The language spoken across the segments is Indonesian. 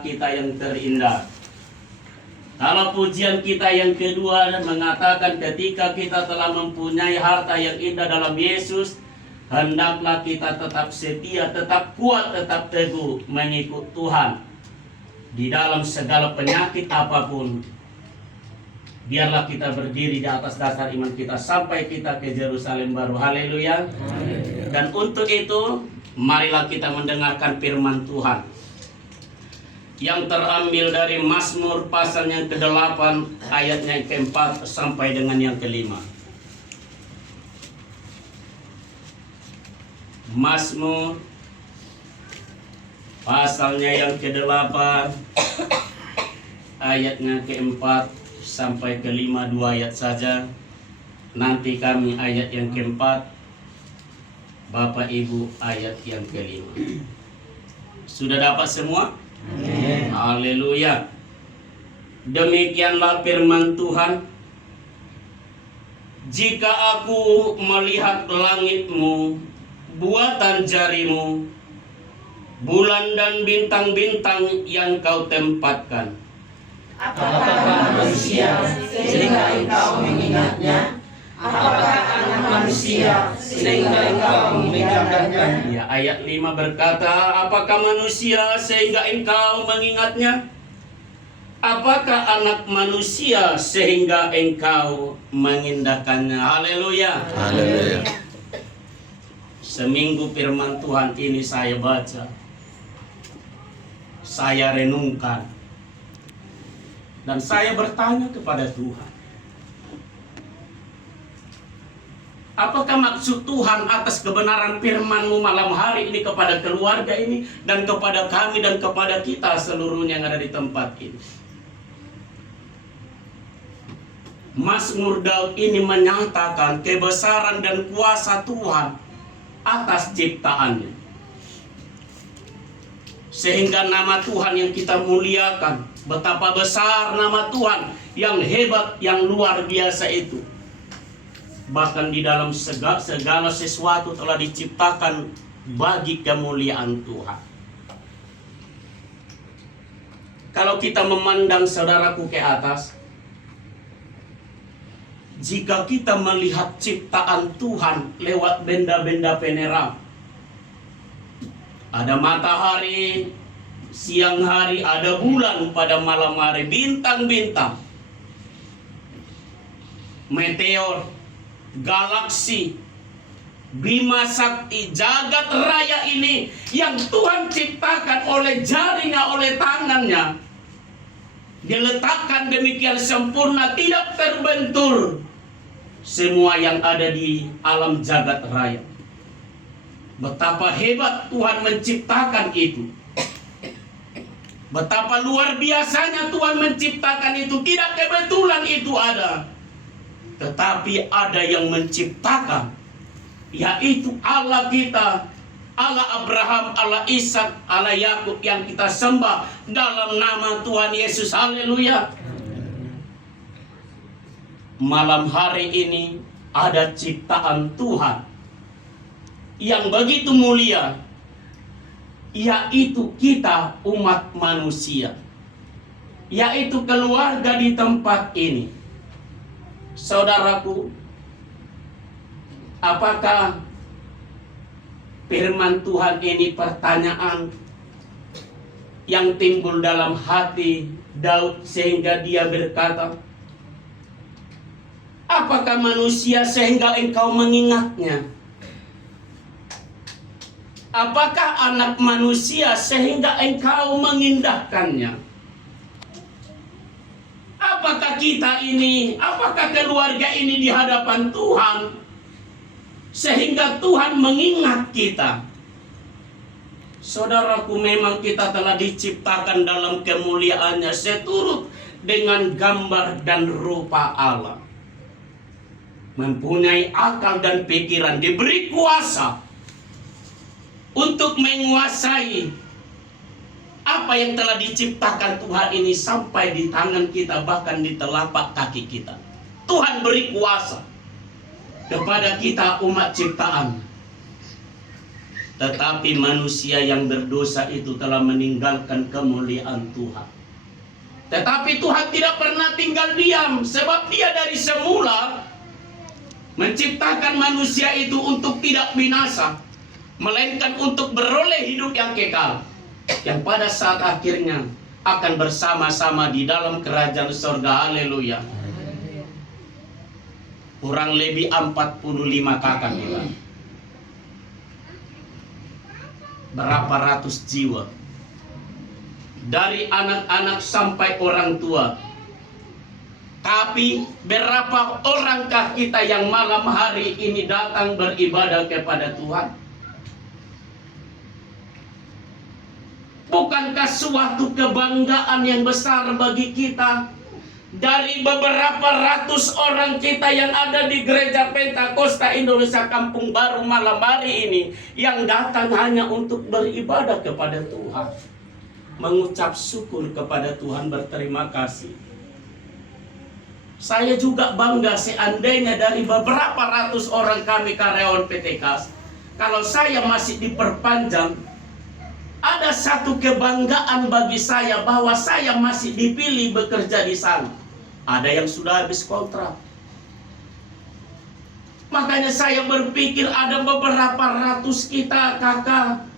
doa kita yang terindah. Kalau pujian kita yang kedua mengatakan ketika kita telah mempunyai harta yang indah dalam Yesus, hendaklah kita tetap setia, tetap kuat, tetap teguh mengikut Tuhan. Di dalam segala penyakit apapun, biarlah kita berdiri di atas dasar iman kita sampai kita ke Yerusalem baru. Haleluya. Dan untuk itu, marilah kita mendengarkan firman Tuhan yang terambil dari Mazmur pasal yang ke-8 ayatnya ke-4 sampai dengan yang ke-5. Mazmur pasalnya yang ke-8 ayatnya ke-4 sampai ke-5, 2 ayat saja. Nanti kami ayat yang ke-4, Bapak Ibu ayat yang ke-5. Sudah dapat semua? Amin. Haleluya. Demikianlah firman Tuhan. Jika aku melihat langitmu, buatan jarimu, bulan dan bintang-bintang yang kau tempatkan, apakah manusia sehingga engkau mengingatnya? Apakah anak manusia sehingga engkau mengingatnya? Ya, ayat 5 berkata, apakah manusia sehingga engkau mengingatnya? Apakah anak manusia sehingga engkau mengindahkannya? Haleluya. Haleluya. Seminggu firman Tuhan ini saya baca, saya renungkan, dan saya bertanya kepada Tuhan, apakah maksud Tuhan atas kebenaran firman-Mu malam hari ini kepada keluarga ini dan kepada kami dan kepada kita seluruhnya yang ada di tempat ini? Mazmur Daud ini menyatakan kebesaran dan kuasa Tuhan atas ciptaannya, sehingga nama Tuhan yang kita muliakan, betapa besar nama Tuhan yang hebat, yang luar biasa itu. Bahkan di dalam segala sesuatu telah diciptakan bagi kemuliaan Tuhan. Kalau kita memandang saudaraku ke atas, jika kita melihat ciptaan Tuhan lewat benda-benda penerang, ada matahari siang hari, ada bulan pada malam hari, bintang-bintang, meteor, galaksi, Bima Sakti, jagat raya ini yang Tuhan ciptakan oleh jarinya, oleh tangannya, diletakkan demikian sempurna, tidak terbentur semua yang ada di alam jagat raya. Betapa hebat Tuhan menciptakan itu. Betapa luar biasanya Tuhan menciptakan itu. Tidak kebetulan itu ada, tetapi ada yang menciptakan, yaitu Allah kita, Allah Abraham, Allah Ishak, Allah Yakub yang kita sembah dalam nama Tuhan Yesus. Haleluya. Malam hari ini ada ciptaan Tuhan yang begitu mulia, yaitu kita umat manusia, yaitu keluarga di tempat ini. Saudaraku, apakah firman Tuhan ini pertanyaan yang timbul dalam hati Daud sehingga dia berkata, apakah manusia sehingga engkau mengingatnya? Apakah anak manusia sehingga engkau mengindahkannya? Apakah kita ini, apakah keluarga ini di hadapan Tuhan sehingga Tuhan mengingat kita? Saudaraku, memang kita telah diciptakan dalam kemuliaannya seturut dengan gambar dan rupa Allah, mempunyai akal dan pikiran, diberi kuasa untuk menguasai apa yang telah diciptakan Tuhan ini sampai di tangan kita, bahkan di telapak kaki kita. Tuhan beri kuasa kepada kita umat ciptaan. Tetapi manusia yang berdosa itu telah meninggalkan kemuliaan Tuhan. Tetapi Tuhan tidak pernah tinggal diam, sebab Dia dari semula menciptakan manusia itu untuk tidak binasa, melainkan untuk beroleh hidup yang kekal, yang pada saat akhirnya akan bersama-sama di dalam kerajaan surga. Haleluya. Kurang lebih 45 kakak bilang. Berapa ratus jiwa, dari anak-anak sampai orang tua. Tapi berapa orangkah kita yang malam hari ini datang beribadah kepada Tuhan? Bukankah suatu kebanggaan yang besar bagi kita, dari beberapa ratus orang kita yang ada di Gereja Pentakosta Indonesia Kampung Baru malam hari ini, yang datang hanya untuk beribadah kepada Tuhan, mengucap syukur kepada Tuhan, berterima kasih. Saya juga bangga seandainya dari beberapa ratus orang kami karyawan PT KAS, kalau saya masih diperpanjang, ada satu kebanggaan bagi saya bahwa saya masih dipilih bekerja di sana. Ada yang sudah habis kontrak. Makanya saya berpikir ada beberapa ratus kita kakak,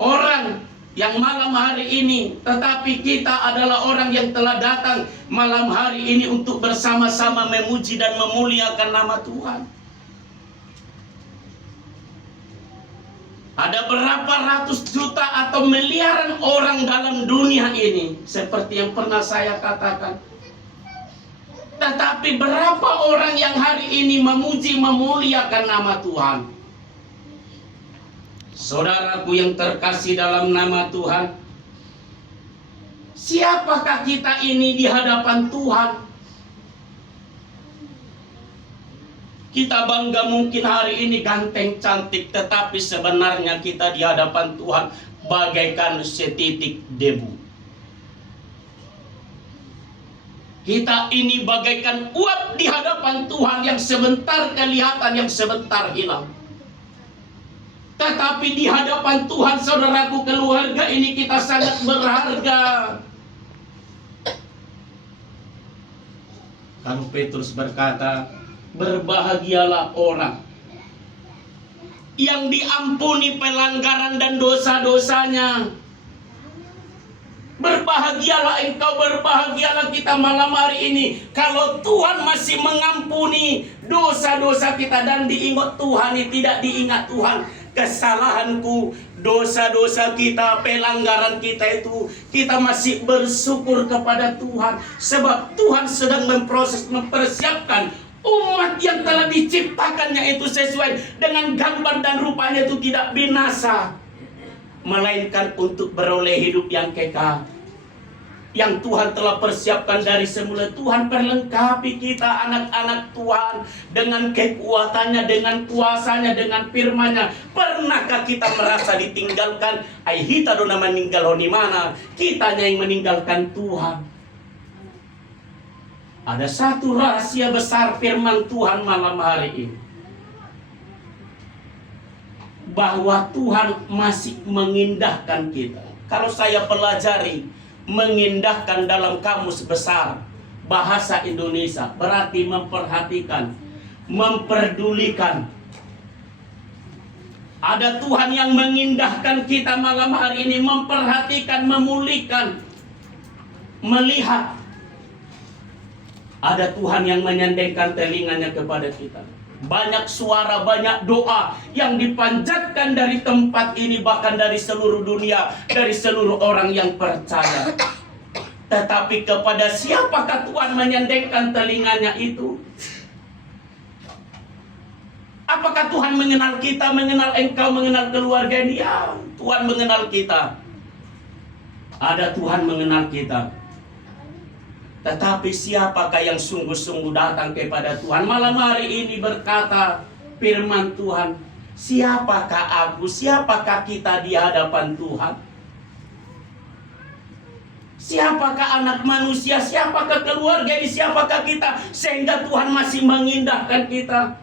orang yang malam hari ini, tetapi kita adalah orang yang telah datang malam hari ini untuk bersama-sama memuji dan memuliakan nama Tuhan. Ada berapa ratus juta atau miliaran orang dalam dunia ini, seperti yang pernah saya katakan. Tetapi berapa orang yang hari ini memuji memuliakan nama Tuhan? Saudaraku yang terkasih dalam nama Tuhan, siapakah kita ini di hadapan Tuhan? Kita bangga mungkin hari ini ganteng cantik, tetapi sebenarnya kita di hadapan Tuhan bagaikan setitik debu. Kita ini bagaikan uap di hadapan Tuhan yang sebentar kelihatan, yang sebentar hilang. Tetapi di hadapan Tuhan, saudaraku, keluarga ini kita sangat berharga. Kalau Petrus berkata, berbahagialah orang yang diampuni pelanggaran dan dosa-dosanya. Berbahagialah engkau, berbahagialah kita malam hari ini, kalau Tuhan masih mengampuni dosa-dosa kita dan diingat Tuhan, tidak diingat Tuhan kesalahanku, dosa-dosa kita, pelanggaran kita itu, kita masih bersyukur kepada Tuhan, sebab Tuhan sedang memproses, mempersiapkan umat yang telah diciptakannya itu sesuai dengan gambar dan rupanya itu tidak binasa, melainkan untuk beroleh hidup yang kekal, yang Tuhan telah persiapkan dari semula. Tuhan perlengkapi kita anak-anak Tuhan dengan kekuatannya, dengan kuasanya, dengan firman-Nya. Pernahkah kita merasa ditinggalkan? Ai hita dona meninggal honi mana? Kitanya yang meninggalkan Tuhan. Ada satu rahasia besar firman Tuhan malam hari ini, bahwa Tuhan masih mengindahkan kita. Kalau saya pelajari, mengindahkan dalam kamus besar bahasa Indonesia berarti memperhatikan, memperdulikan. Ada Tuhan yang mengindahkan kita malam hari ini, memperhatikan, memulihkan, melihat. Ada Tuhan yang menyandengkan telinganya kepada kita. Banyak suara, banyak doa yang dipanjatkan dari tempat ini, bahkan dari seluruh dunia, dari seluruh orang yang percaya. Tetapi kepada siapakah Tuhan menyandengkan telinganya itu? Apakah Tuhan mengenal kita, mengenal engkau, mengenal keluarga ini? Ya, Tuhan mengenal kita. Ada Tuhan mengenal kita. Tetapi siapakah yang sungguh-sungguh datang kepada Tuhan? Malam hari ini berkata firman Tuhan, siapakah aku, siapakah kita di hadapan Tuhan? Siapakah anak manusia, siapakah keluarga ini, siapakah kita, sehingga Tuhan masih mengindahkan kita?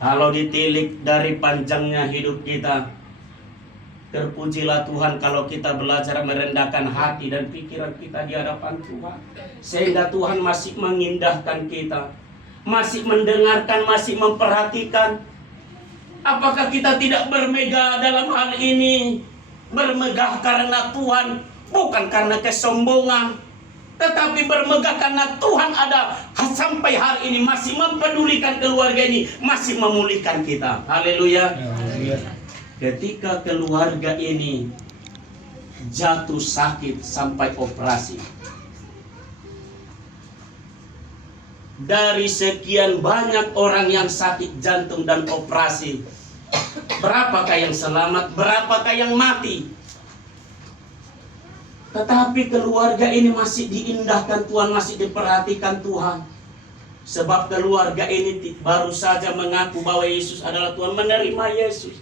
Kalau ditilik dari panjangnya hidup kita, terpujilah Tuhan kalau kita belajar merendahkan hati dan pikiran kita di hadapan Tuhan. Sehingga Tuhan masih mengindahkan kita, masih mendengarkan, masih memperhatikan. Apakah kita tidak bermegah dalam hal ini? Bermegah karena Tuhan, bukan karena kesombongan, tetapi bermegah karena Tuhan ada sampai hari ini, masih mempedulikan keluarga ini, masih memulihkan kita. Haleluya. Ketika keluarga ini jatuh sakit sampai operasi, dari sekian banyak orang yang sakit jantung dan operasi, berapakah yang selamat, berapakah yang mati? Tetapi keluarga ini masih diindahkan Tuhan, masih diperhatikan Tuhan. Sebab keluarga ini baru saja mengaku bahwa Yesus adalah Tuhan, menerima Yesus.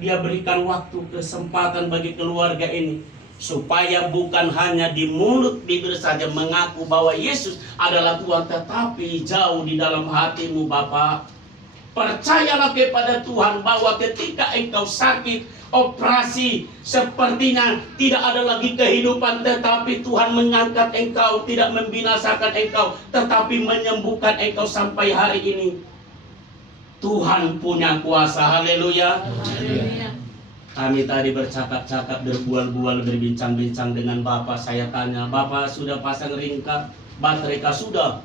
Dia berikan waktu, kesempatan bagi keluarga ini, supaya bukan hanya di mulut bibir saja mengaku bahwa Yesus adalah Tuhan, tetapi jauh di dalam hatimu. Bapak, percayalah kepada Tuhan bahwa ketika engkau sakit, operasi, sepertinya tidak ada lagi kehidupan, tetapi Tuhan mengangkat engkau, tidak membinasakan engkau, tetapi menyembuhkan engkau sampai hari ini. Tuhan punya kuasa. Haleluya. Kami tadi bercakap-cakap, berbual-bual, berbincang-bincang dengan Bapak. Saya tanya, Bapak sudah pasang ringkat, baterai kah sudah?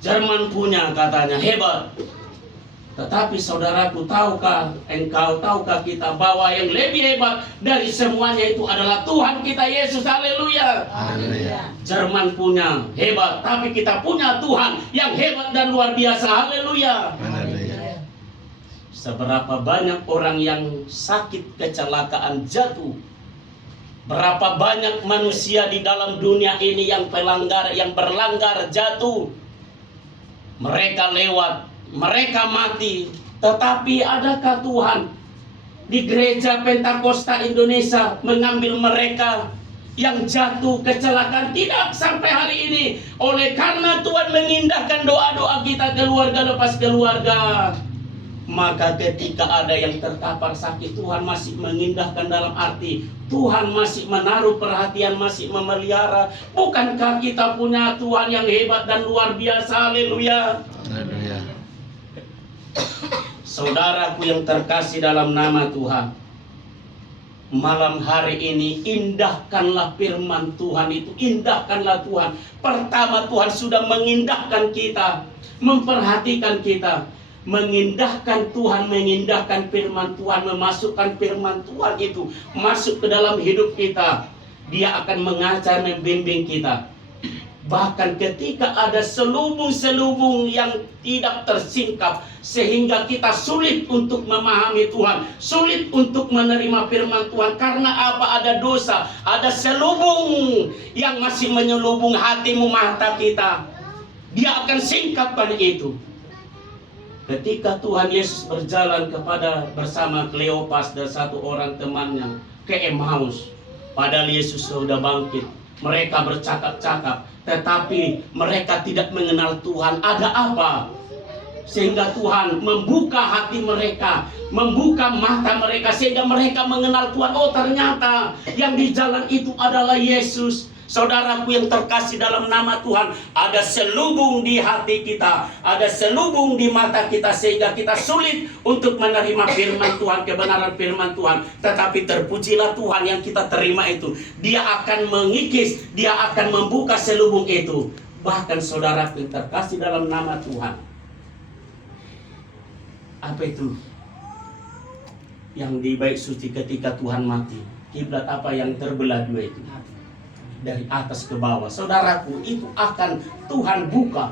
Jerman punya, katanya, hebat. Tetapi saudaraku, tahukah kita bahwa yang lebih hebat dari semuanya itu adalah Tuhan kita Yesus. Haleluya. Jerman punya hebat, tapi kita punya Tuhan yang hebat dan luar biasa. Haleluya. Seberapa banyak orang yang sakit, kecelakaan, jatuh. Berapa banyak manusia di dalam dunia ini yang berlanggar, jatuh. Mereka lewat, mereka mati. Tetapi adakah Tuhan di gereja Pentakosta Indonesia mengambil mereka yang jatuh kecelakaan? Tidak, sampai hari ini. Oleh karena Tuhan mengindahkan doa-doa kita, keluarga lepas keluarga, maka ketika ada yang terkapar sakit, Tuhan masih mengindahkan, dalam arti Tuhan masih menaruh perhatian, masih memelihara. Bukankah kita punya Tuhan yang hebat dan luar biasa? Haleluya. Saudaraku yang terkasih dalam nama Tuhan, malam hari ini indahkanlah firman Tuhan itu. Indahkanlah Tuhan. Pertama, Tuhan sudah mengindahkan kita, memperhatikan kita. Mengindahkan Tuhan, mengindahkan firman Tuhan, memasukkan firman Tuhan itu masuk ke dalam hidup kita. Dia akan mengajar, membimbing kita. Bahkan ketika ada selubung-selubung yang tidak tersingkap, sehingga kita sulit untuk memahami Tuhan, sulit untuk menerima firman Tuhan. Karena apa? Ada dosa, ada selubung yang masih menyelubung hatimu, mata kita. Dia akan singkapkan itu. Ketika Tuhan Yesus berjalan bersama Kleopas dan satu orang temannya ke Emmaus, padahal Yesus sudah bangkit, mereka bercakap-cakap, tetapi mereka tidak mengenal Tuhan. Ada apa? Sehingga Tuhan membuka hati mereka, membuka mata mereka, sehingga mereka mengenal Tuhan. Oh, ternyata yang di jalan itu adalah Yesus. Saudaraku yang terkasih dalam nama Tuhan, ada selubung di hati kita, ada selubung di mata kita, sehingga kita sulit untuk menerima firman Tuhan, kebenaran firman Tuhan. Tetapi terpujilah Tuhan yang kita terima itu. Dia akan mengikis, dia akan membuka selubung itu. Bahkan saudaraku yang terkasih dalam nama Tuhan, apa itu? Yang di bait suci ketika Tuhan mati, kiblat apa yang terbelah dua itu? Dari atas ke bawah. Saudaraku, itu akan Tuhan buka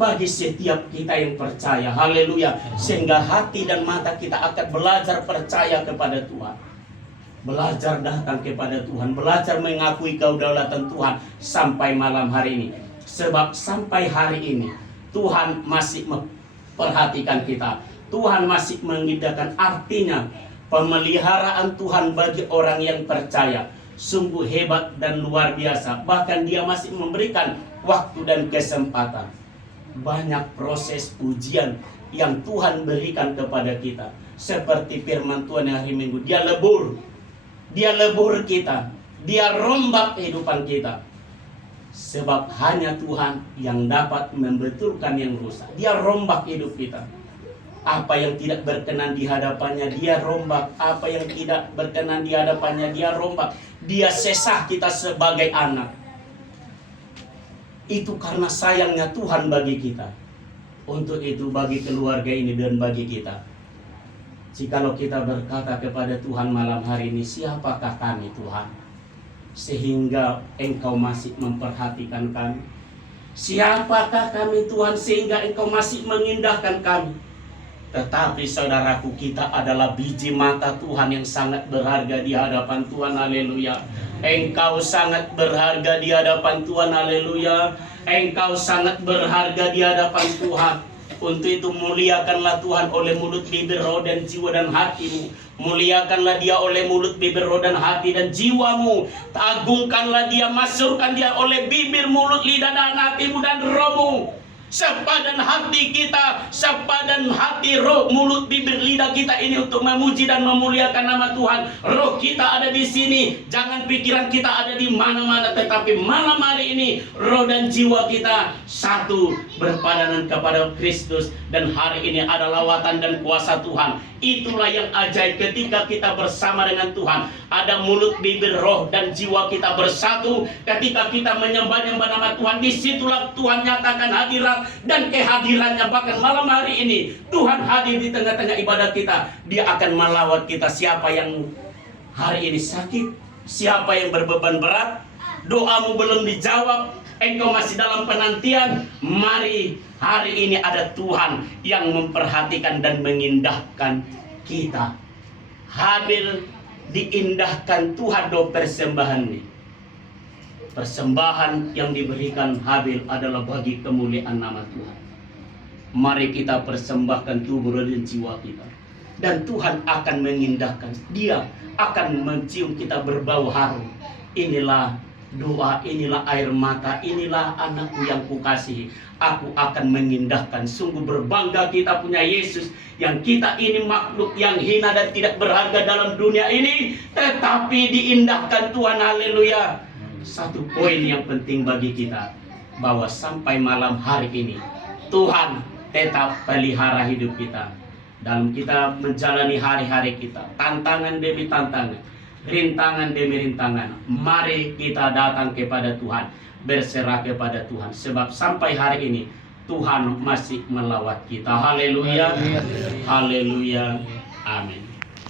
bagi setiap kita yang percaya. Haleluya. Sehingga hati dan mata kita akan belajar percaya kepada Tuhan, belajar datang kepada Tuhan, belajar mengakui kedaulatan Tuhan sampai malam hari ini. Sebab sampai hari ini Tuhan masih memperhatikan kita, Tuhan masih mengindahkan. Artinya pemeliharaan Tuhan bagi orang yang percaya sungguh hebat dan luar biasa. Bahkan dia masih memberikan waktu dan kesempatan. banyak proses ujian yang Tuhan berikan kepada kita. Seperti firman Tuhan yang hari Minggu, Dia lebur kita, Dia rombak kehidupan kita. Sebab hanya Tuhan yang dapat membetulkan yang rusak. Dia rombak hidup kita. Apa yang tidak berkenan di hadapannya, Dia rombak. Apa yang tidak berkenan di hadapannya, Dia rombak. Dia sesah kita sebagai anak. Itu karena sayangnya Tuhan bagi kita. Untuk itu bagi keluarga ini dan bagi kita, jikalau kita berkata kepada Tuhan malam hari ini, siapakah kami Tuhan, sehingga Engkau masih memperhatikan kami? Siapakah kami Tuhan sehingga Engkau masih mengindahkan kami? Tetapi saudaraku, kita adalah biji mata Tuhan yang sangat berharga di hadapan Tuhan. Haleluya. Engkau sangat berharga di hadapan Tuhan. Haleluya. Engkau sangat berharga di hadapan Tuhan. Untuk itu muliakanlah Tuhan oleh mulut, bibir, roh, dan jiwa dan hatimu. Muliakanlah Dia oleh mulut, bibir, roh, dan hati dan jiwamu. Agungkanlah Dia, masukkan Dia oleh bibir, mulut, lidah, dan hatimu dan rohmu. Sepadan hati kita, sepadan hati, roh, mulut, bibir, lidah kita ini untuk memuji dan memuliakan nama Tuhan. Roh kita ada di sini, jangan pikiran kita ada di mana-mana, tetapi malam hari ini roh dan jiwa kita satu berpadanan kepada Kristus. Dan hari ini ada lawatan dan kuasa Tuhan. Itulah yang ajaib ketika kita bersama dengan Tuhan. Ada mulut, bibir, roh, dan jiwa kita bersatu. Ketika kita menyembah-nyembah nama Tuhan, disitulah Tuhan nyatakan hadirat dan kehadirannya. Bahkan malam hari ini Tuhan hadir di tengah-tengah ibadat kita. Dia akan melawat kita. Siapa yang hari ini sakit, siapa yang berbeban berat, doamu belum dijawab, engkau masih dalam penantian, mari hari ini ada Tuhan yang memperhatikan dan mengindahkan kita. Habil diindahkan Tuhan do persembahan ini. Persembahan yang diberikan Habil adalah bagi kemuliaan nama Tuhan. Mari kita persembahkan tubuh dan jiwa kita, dan Tuhan akan mengindahkan. Dia akan mencium kita berbau harum. Inilah doa, inilah air mata, inilah anakku yang kukasihi. Aku akan mengindahkan. Sungguh berbangga kita punya Yesus, yang kita ini makhluk yang hina dan tidak berharga dalam dunia ini, tetapi diindahkan Tuhan. Haleluya. Satu poin yang penting bagi kita, bahwa sampai malam hari ini Tuhan tetap pelihara hidup kita. Dalam kita menjalani hari-hari kita, tantangan demi tantangan, rintangan demi rintangan, mari kita datang kepada Tuhan, berserah kepada Tuhan. Sebab sampai hari ini Tuhan masih melawat kita. Haleluya. Haleluya. Amin.